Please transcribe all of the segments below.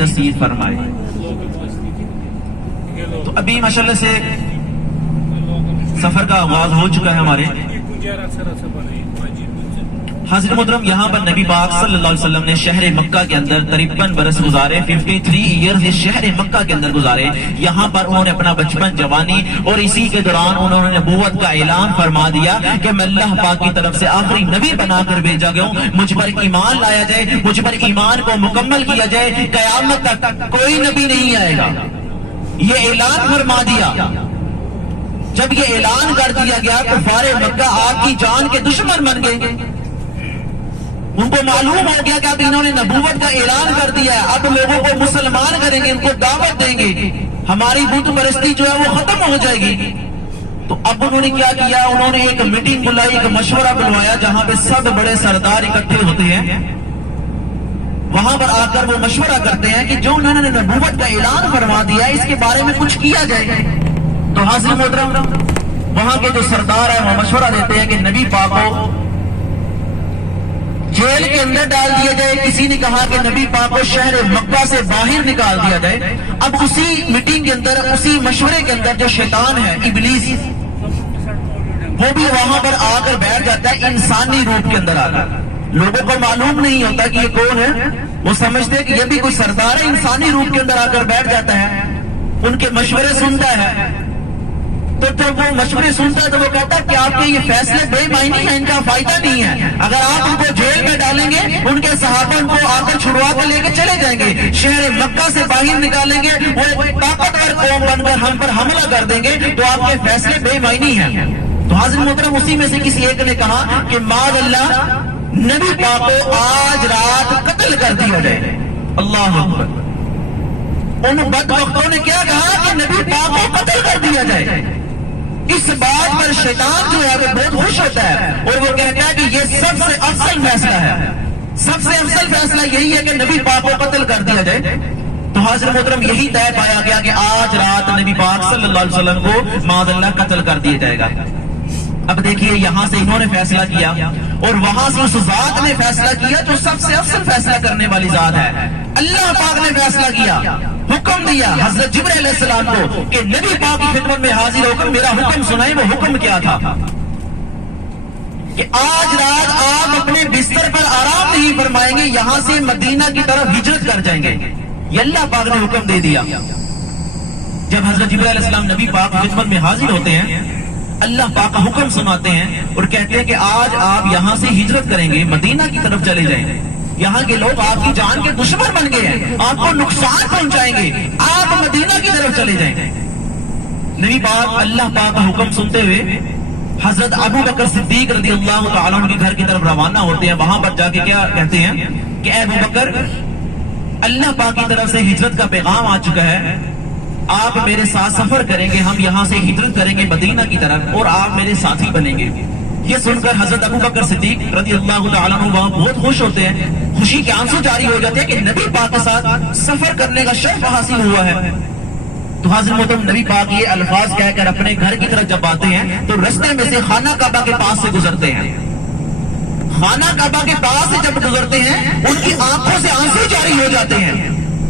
نصیب فرمائے۔ تو ابھی ماشاءاللہ سے سفر کا آغاز ہو چکا ہے ہمارے۔ حضرت محترم یہاں پر نبی پاک صلی اللہ علیہ وسلم نے شہر مکہ کے اندر 53 برس گزارے، 53 ایئرز اس شہر مکہ کے اندر گزارے۔ یہاں پر انہوں نے اپنا بچپن، جوانی اور اسی کے دوران انہوں نے نبوت کا اعلان فرما دیا کہ میں اللہ پاک کی طرف سے آخری نبی بنا کر بھیجا گیا ہوں، مجھ پر ایمان لایا جائے، مجھ پر ایمان کو مکمل کیا جائے، قیامت تک کوئی نبی نہیں آئے گا، یہ اعلان فرما دیا۔ جب یہ اعلان کر دیا گیا تو کفار مکہ آپ کی جان کے دشمن بن گئے۔ ان کو معلوم ہو گیا کہ اب انہوں نے نبوت کا اعلان کر دیا ہے، اب لوگوں کو مسلمان کریں گے، ان کو دعوت دیں گے، ہماری بت پرستی جو ہے وہ ختم ہو جائے گی۔ تو اب انہوں نے کیا کیا، انہوں نے ایک میٹنگ بلائی، ایک مشورہ بلوایا جہاں پہ سب بڑے سردار اکٹھے ہوتے ہیں۔ وہاں پر آ کر وہ مشورہ کرتے ہیں کہ جو انہوں نے نبوت کا اعلان فرما دیا ہے اس کے بارے میں کچھ کیا جائے۔ تو حاضر محترم وہاں کے جو سردار ہیں وہ مشورہ دیتے ہیں کہ نبی پاک کو جیل کے اندر ڈال دیا جائے۔ کسی نے کہا کہ نبی پاک کو شہر مکہ سے باہر نکال دیا جائے۔ اب اسی میٹنگ کے اندر، اسی مشورے کے اندر جو شیطان ہے، ابلیس، وہ بھی وہاں پر آ کر بیٹھ جاتا ہے انسانی روپ کے اندر آ کر۔ لوگوں کو معلوم نہیں ہوتا کہ یہ کون ہے، وہ سمجھتے ہیں کہ یہ بھی کوئی سردار ہے، انسانی روپ کے اندر آ کر بیٹھ جاتا ہے، ان کے مشورے سنتا ہے۔ تو جب وہ مشورے سنتا ہے تو وہ کہتا ہے کہ آپ کے یہ فیصلے بے معنی ہیں، ان کا فائدہ نہیں ہے، اگر آپ ان کو جیل میں ڈالیں گے ان کے صحابہ ان کو آ کر چھڑوا کر لے کے چلے جائیں گے، شہر مکہ سے باہر نکالیں گے، وہ ایک طاقتور قوم بن کر ہم پر حملہ کر دیں گے، تو آپ کے فیصلے بے معنی ہیں۔ تو حاضر محترم اسی میں سے کسی ایک نے کہا کہ معاذ اللہ نبی پاک کو آج رات قتل کر دیا جائے۔ اللہ اکبر۔ ان بدبختوں نے کیا کہا کہ نبی پاک کو قتل کر دیا جائے۔ اس بات پر شیطان جو ہے وہ بہت خوش ہوتا ہے اور وہ کہتا ہے کہ یہ سب سے افضل فیصلہ ہے، سب سے افضل فیصلہ یہی ہے کہ نبی پاک کو قتل کر دیا جائے۔ تو حاضر محترم یہی طے پایا گیا کہ آج رات نبی پاک صلی اللہ علیہ وسلم کو معاذ اللہ قتل کر دیا جائے گا۔ اب دیکھیے یہاں سے انہوں نے فیصلہ کیا اور وہاں سے اس ذات نے فیصلہ کیا جو سب سے افضل فیصلہ کرنے والی ذات ہے۔ اللہ پاک نے فیصلہ کیا، حکم دیا حضرت جبرائیل علیہ السلام کو کہ نبی پاک کی خدمت میں حاضر ہو کر میرا حکم سنائیں۔ وہ حکم کیا تھا کہ آج رات آپ اپنے بستر پر آرام نہیں فرمائیں گے، یہاں سے مدینہ کی طرف ہجرت کر جائیں گے۔ یہ اللہ پاک نے حکم دے دیا۔ جب حضرت جبرائیل علیہ السلام نبی پاک کی خدمت میں حاضر ہوتے ہیں، اللہ پاک کا حکم سناتے ہیں اور کہتے ہیں کہ آج آپ یہاں سے ہجرت کریں گے، مدینہ کی طرف چلے جائیں گے، یہاں کے لوگ آپ کی جان کے دشمن بن گئے ہیں، آپ کو نقصان پہنچائیں گے، آپ مدینہ کی طرف چلے جائیں گے۔ نبی پاک اللہ پاک کا حکم سنتے ہوئے حضرت ابو بکر صدیق رضی اللہ تعالیٰ عنہ کے گھر کی طرف روانہ ہوتے ہیں۔ وہاں پر جا کے کیا کہتے ہیں کہ اے ابو بکر، اللہ پاک کی طرف سے ہجرت کا پیغام آ چکا ہے، آپ میرے ساتھ سفر کریں گے، ہم یہاں سے ہجرت کریں گے مدینہ کی طرف اور آپ میرے ساتھی بنیں گے۔ یہ سن کر حضرت ابو بکر صدیق رضی اللہ تعالیٰ عنہ وہاں بہت خوش ہوتے ہیں، خوشی کے آنسو جاری ہو جاتے ہیں کہ نبی پاک کے ساتھ سفر کرنے کا شرف حاصل ہوا ہے۔ تو حضرت محترم نبی پاک یہ الفاظ کہہ کر اپنے گھر کی طرف جب آتے ہیں تو رستے میں سے خانہ کعبہ کے پاس سے گزرتے ہیں۔ خانہ کعبہ کے پاس سے جب گزرتے ہیں ان کی آنکھوں سے آنسو جاری ہو جاتے ہیں۔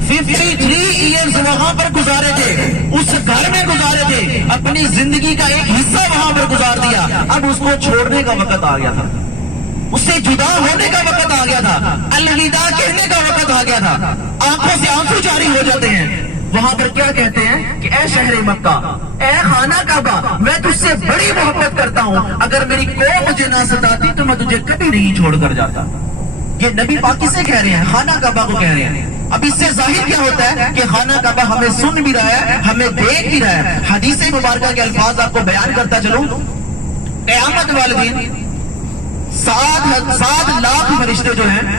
53 ایئرز وہاں پر گزارے تھے، اس گھر میں گزارے تھے، اپنی زندگی کا ایک حصہ وہاں پر گزار دیا، اب اس کو چھوڑنے کا وقت آ گیا تھا، اس سے جدا ہونے کا وقت آ گیا تھا، الوداع کہنے کا وقت آ گیا تھا۔ آنکھوں سے آنسو جاری ہو جاتے ہیں۔ وہاں پر کیا کہتے ہیں کہ اے شہر مکہ، اے خانہ کعبہ، میں تجھ سے بڑی محبت کرتا ہوں، اگر میری قوم مجھے نہ ستاتی تو میں تجھے کبھی نہیں چھوڑ کر جاتا۔ یہ نبی پاک کسے کہہ رہے ہیں؟ خانہ کعبہ کو کہہ رہے ہیں۔ اب اس سے ظاہر کیا ہوتا ہے کہ خانہ کعبہ ہمیں سن بھی رہا ہے، ہمیں دیکھ بھی رہا ہے۔ حدیث مبارکہ کے الفاظ آپ کو بیان کرتا چلوں، قیامت والے دن 7 لاکھ فرشتے جو ہیں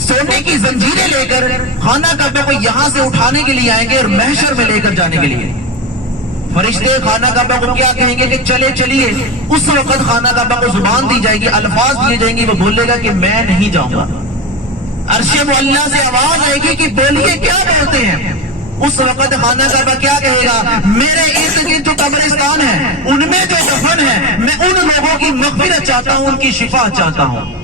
سونے کی زنجیریں لے کر خانہ کعبہ کو یہاں سے اٹھانے کے لیے آئیں گے اور محشر میں لے کر جانے کے لیے۔ فرشتے خانہ کعبہ کو کیا کہیں گے کہ چلیے۔ اس وقت خانہ کعبہ کو زبان دی جائے گی، الفاظ دیے جائیں گے، وہ بولے گا کہ میں نہیں جاؤں گا۔ عرش معلیٰ سے آواز آئے گی کہ بولیے کیا بولتے ہیں؟ اس وقت خانہ کعبہ کیا کہے گا؟ میرے ارد گرد جو قبرستان ہے ان میں جو دفن ہے، میں ان لوگوں کی مغفرت چاہتا ہوں، ان کی شفا چاہتا ہوں۔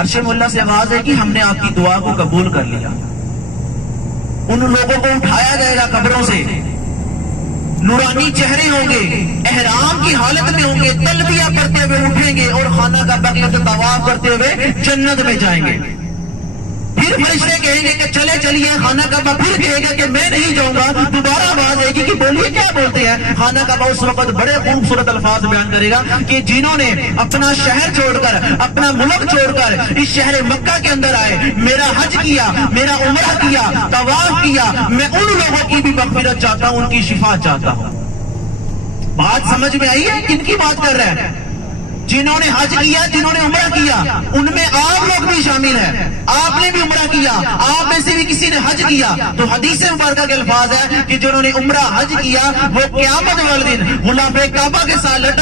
عرش مولا سے آواز ہے کہ ہم نے آپ کی دعا کو قبول کر لیا. ان لوگوں کو اٹھایا جائے گا قبروں سے, نورانی چہرے ہوں گے, احرام کی حالت میں ہوں گے, تلبیہ پڑھتے ہوئے اٹھیں گے اور خانہ کعبہ کے اندر طواف کرتے ہوئے جنت میں جائیں گے. پھر فرشتے کہیں گے کہ چلے چلیے خانہ کعبہ, پھر کہے گا کہ میں نہیں جاؤں گا. دوبارہ آواز آئے گی کہ بولیے کیا بولتے ہیں. خانہ کعبہ اس وقت بڑے خوبصورت الفاظ بیان کرے گا کہ جنہوں نے اپنا شہر چھوڑ کر, اپنا ملک چھوڑ کر اس شہر مکہ کے اندر آئے, میرا حج کیا, میرا عمرہ کیا, طواف کیا, میں ان لوگوں کی بھی مغفرت چاہتا ہوں, ان کی شفا چاہتا ہوں. بات سمجھ میں آئی ہے؟ کن کی بات کر رہے ہیں؟ جنہوں نے حج کیا, جنہوں نے عمرہ کیا, ان میں آپ لوگ بھی شامل ہیں. آپ نے بھی عمرہ کیا, آپ میں سے بھی کسی نے حج کیا. تو حدیث مبارکہ کے الفاظ ہے کہ جنہوں نے عمرہ حج کیا وہ قیامت والے دن غلاف کعبہ کے ساتھ لٹک